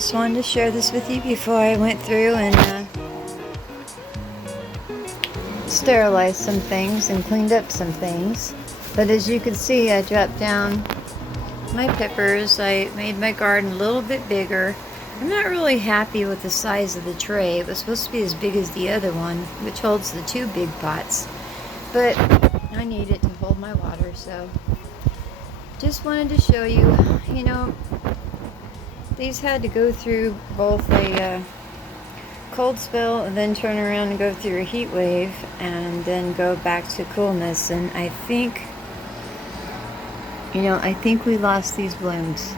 just wanted to share this with you before I went through and sterilized some things and cleaned up some things. But as you can see, I dropped down my peppers. I made my garden a little bit bigger. I'm not really happy with the size of the tray. It was supposed to be as big as the other one, which holds the 2 big pots. But I need it to hold my water, so just wanted to show you, you know, these had to go through both a cold spell and then turn around and go through a heat wave and then go back to coolness. And I think, you know, I think we lost these blooms.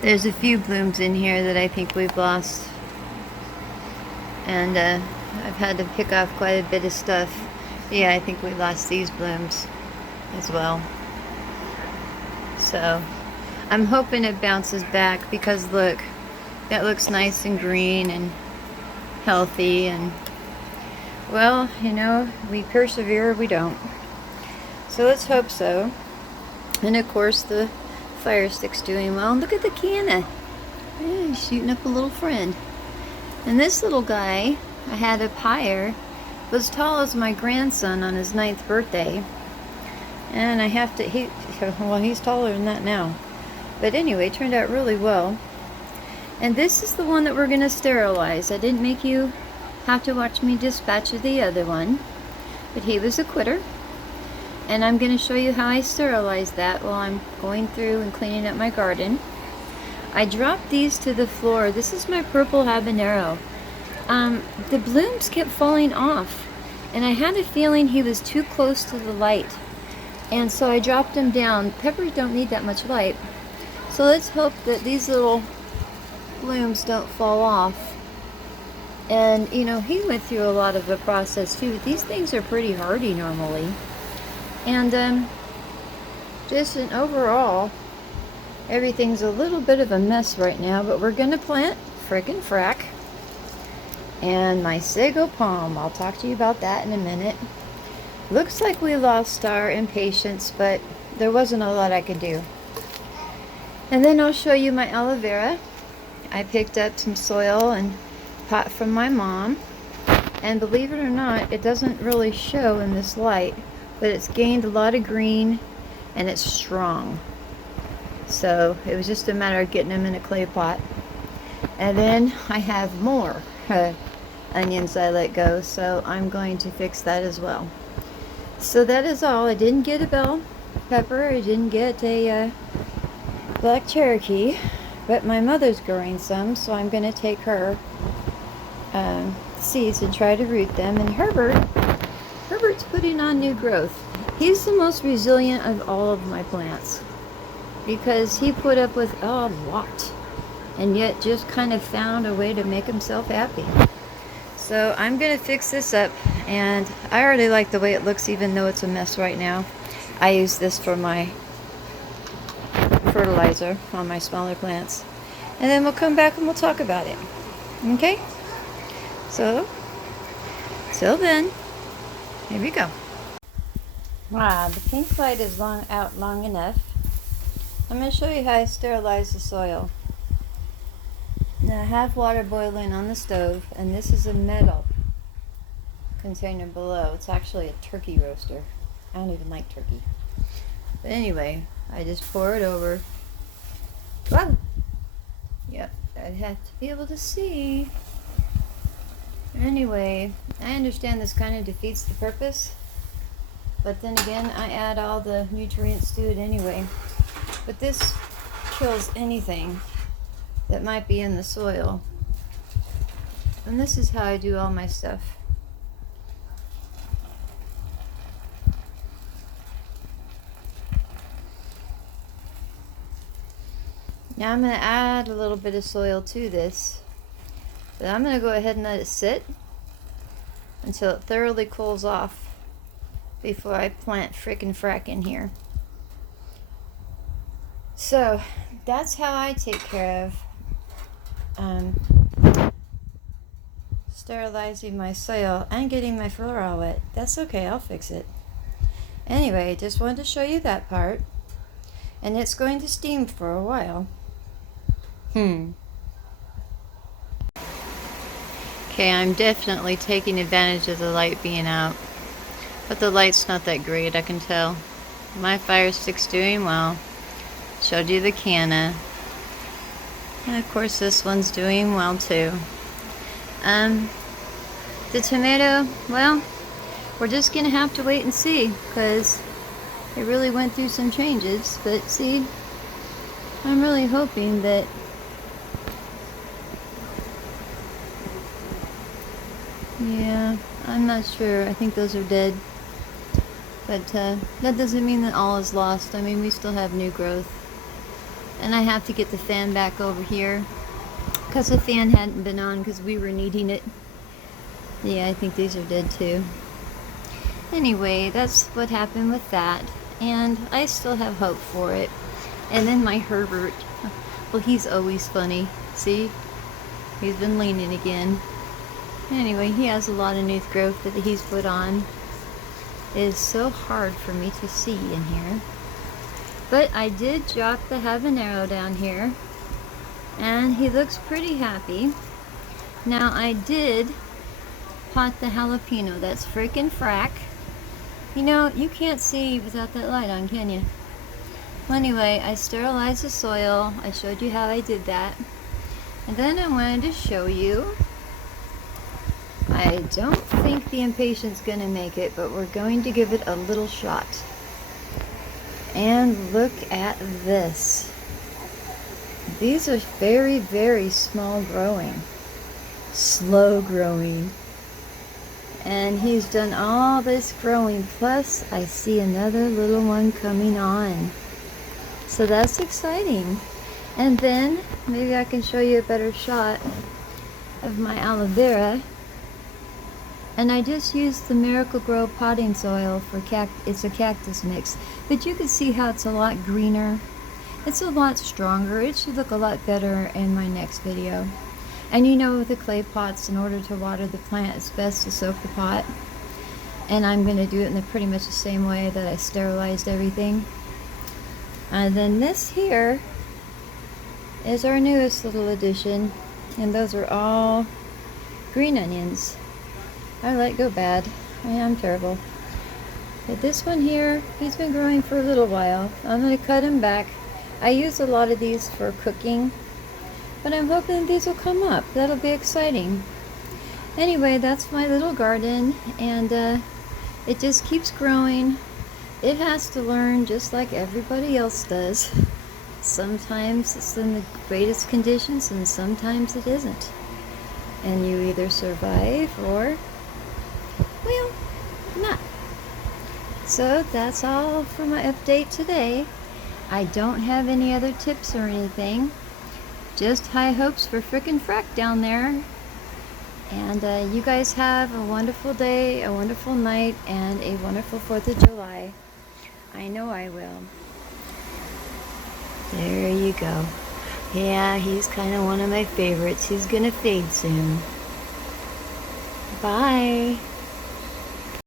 There's a few blooms in here that I think we've lost. And I've had to pick off quite a bit of stuff. Yeah, I think we lost these blooms as well. So I'm hoping it bounces back because look, that looks nice and green and healthy, and well, you know, we persevere or we don't. So let's hope so. And of course the fire stick's doing well. Look at the canna. Yeah, he's shooting up a little friend. And this little guy, I had up higher, was tall as my grandson on his 9th birthday. And I have to, well, he's taller than that now. But anyway, it turned out really well. And this is the one that we're going to sterilize. I didn't make you have to watch me dispatch the other one. But he was a quitter. And I'm going to show you how I sterilize that while I'm going through and cleaning up my garden. I dropped these to the floor. This is my purple habanero. The blooms kept falling off. And I had a feeling he was too close to the light. And so I dropped him down. Peppers don't need that much light. So let's hope that these little blooms don't fall off. And you know, he went through a lot of the process too. These things are pretty hardy normally. And just an overall, everything's a little bit of a mess right now, but we're gonna plant Frick Frack and my sago palm. I'll talk to you about that in a minute. Looks like we lost our impatience, but there wasn't a lot I could do. And then I'll show you my aloe vera. I picked up some soil and pot from my mom. And believe it or not, it doesn't really show in this light, but it's gained a lot of green and it's strong. So it was just a matter of getting them in a clay pot. And then I have more onions I let go, so I'm going to fix that as well. So that is all. I didn't get a bell pepper. I didn't get a black Cherokee, but my mother's growing some, so I'm going to take her seeds and try to root them. And Herbert's putting on new growth. He's the most resilient of all of my plants because he put up with a lot and yet just kind of found a way to make himself happy. So I'm going to fix this up, and I already like the way it looks even though it's a mess right now. I use this for my fertilizer on my smaller plants. And then we'll come back and we'll talk about it. Okay? So, till then, here we go. Wow, the pink light is out long enough. I'm going to show you how I sterilize the soil. Now I have water boiling on the stove, and this is a metal container below. It's actually a turkey roaster. I don't even like turkey. But anyway, I just pour it over. Wow! Yep, I'd have to be able to see. Anyway, I understand this kind of defeats the purpose, but then again, I add all the nutrients to it anyway. But this kills anything that might be in the soil. And this is how I do all my stuff. Now I'm going to add a little bit of soil to this, but I'm going to go ahead and let it sit until it thoroughly cools off before I plant Frick Frack in here. So that's how I take care of sterilizing my soil and getting my floor all wet. That's okay, I'll fix it. Anyway, just wanted to show you that part. And it's going to steam for a while. Okay, I'm definitely taking advantage of the light being out. But the light's not that great, I can tell. My fire stick's doing well. Showed you the canna. And of course this one's doing well too. The tomato, well, we're just gonna have to wait and see, because it really went through some changes. But see, I'm really hoping that yeah, I'm not sure. I think those are dead. But that doesn't mean that all is lost. I mean, we still have new growth. And I have to get the fan back over here, because the fan hadn't been on because we were needing it. Yeah, I think these are dead too. Anyway, that's what happened with that. And I still have hope for it. And then my Herbert. Well, he's always funny. See? He's been leaning again. Anyway, he has a lot of new growth that he's put on. It is so hard for me to see in here. But I did drop the habanero down here, and he looks pretty happy. Now I did pot the jalapeno. That's Frick Frack. You know, you can't see without that light on, can you? Well, anyway, I sterilized the soil. I showed you how I did that. And then I wanted to show you, I don't think the Impatient's gonna make it, but we're going to give it a little shot. And look at this. These are very, very small growing. Slow growing. And he's done all this growing, plus I see another little one coming on. So that's exciting. And then maybe I can show you a better shot of my aloe vera. And I just used the Miracle Grow potting soil for it's a cactus mix. But you can see how it's a lot greener. It's a lot stronger. It should look a lot better in my next video. And you know, with the clay pots, in order to water the plant, it's best to soak the pot. And I'm going to do it in pretty much the same way that I sterilized everything. And then this here is our newest little addition. And those are all green onions. I let go bad. I'm terrible. But this one here, he's been growing for a little while. I'm going to cut him back. I use a lot of these for cooking, but I'm hoping these will come up. That'll be exciting. Anyway, that's my little garden, and it just keeps growing. It has to learn just like everybody else does. Sometimes it's in the greatest conditions, and sometimes it isn't. And you either survive or, well, not. So that's all for my update today. I don't have any other tips or anything. Just high hopes for Frick Frack down there. And you guys have a wonderful day, a wonderful night, and a wonderful 4th of July. I know I will. There you go. Yeah, he's kind of one of my favorites. He's gonna fade soon. Bye.